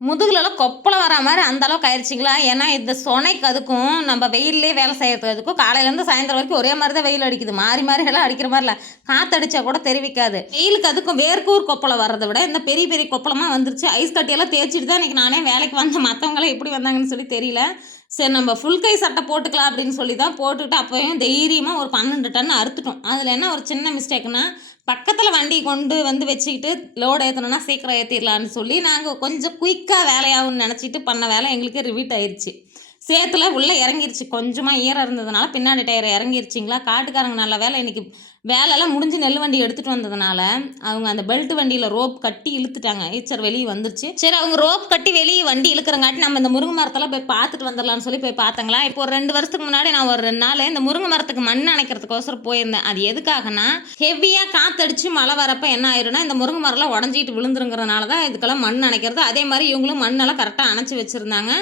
முதுகுலலாம் கொப்பளம் வரா மாரி அந்த அளவுக்கு ஆயிருச்சுங்களா. ஏன்னா, இந்த சொனைக்கு அதுக்கும் நம்ம வெயில்லயே வேலை செய்யறதுக்கு அதுக்கும் காலையிலேருந்து சாயந்தரம் வரைக்கும் ஒரே மாரி தான் வெயில் அடிக்குது. மாறி மாறிலாம் அடிக்கிற மாரி இல்ல. காத்தடிச்சா கூட தெரிவிக்காது. வெயிலுக்கு அதுக்கும் வேர்க்கூர் கொப்பளம் வர்றத விட, இந்த பெரிய பெரிய கொப்பளமா வந்துருச்சு. ஐஸ் கட்டியெல்லாம் தேய்ச்சுட்டு தான் இன்னைக்கு நானே வேலைக்கு வந்தேன். மத்தவங்கலாம் எப்படி வந்தாங்கன்னு சொல்லி தெரியல. சரி நம்ம ஃபுல் கை சட்டை போட்டுக்கலாம் அப்படின்னு சொல்லி தான் போட்டுட்டு அப்பயும் தைரியமா ஒரு 12 டன் அறுத்துட்டோம். அதில என்ன ஒரு சின்ன மிஸ்டேக்னா, பக்கத்தில வண்டி கொண்டு வந்து வச்சுக்கிட்டு லோட் ஏத்தணும்னா சீக்கிரம் ஏத்திரலான்னு சொல்லி, நாங்க கொஞ்சம் குயிக்கா வேலையாகும்னு நெனச்சிட்டு பண்ண வேலை எங்களுக்கே ரிவீட் ஆயிருச்சு. சேத்துல உள்ள இறங்கிருச்சு. கொஞ்சமா ஈரம் இருந்ததுனால பின்னாடி டயர் இறங்கிருச்சுங்களா, காட்டுக்காரங்க நல்ல வேலை இன்னைக்கு வேலைலாம் முடிஞ்சு நெல் வண்டி எடுத்துட்டு வந்ததுனால, அவங்க அந்த பெல்ட் வண்டியில ரோப் கட்டி இழுத்துட்டாங்க. ஈச்சர் வெளிய வந்துருச்சு. சரி அவங்க ரோப் கட்டி வெளிய வண்டி இழுக்கிறங்காட்டி நம்ம இந்த முருங்க மரத்தெல்லாம் போய் பார்த்துட்டு வந்துரலான்னு சொல்லி போய் பார்த்தங்களா, இப்போ ஒரு 2 வருஷத்துக்கு முன்னாடி நான் ஒரு 2 நாள் இந்த முருங்க மரத்துக்கு மண் அணைக்கிறதுக்கோசரம் போயிருந்தேன். அது எதுக்காகன்னா, ஹெவியா காத்தடிச்சு மழை வரப்ப என்ன ஆயிரும்னா, இந்த முருங்க மரம்லாம் உடஞ்சிட்டு விழுந்துருங்கிறதுனால தான் இதுக்கெல்லாம் மண் அணைக்கிறது. அதே மாரி இவங்களும் மண்ணெல்லாம் கரெக்ட்டா அணைச்சு வச்சிருந்தாங்க.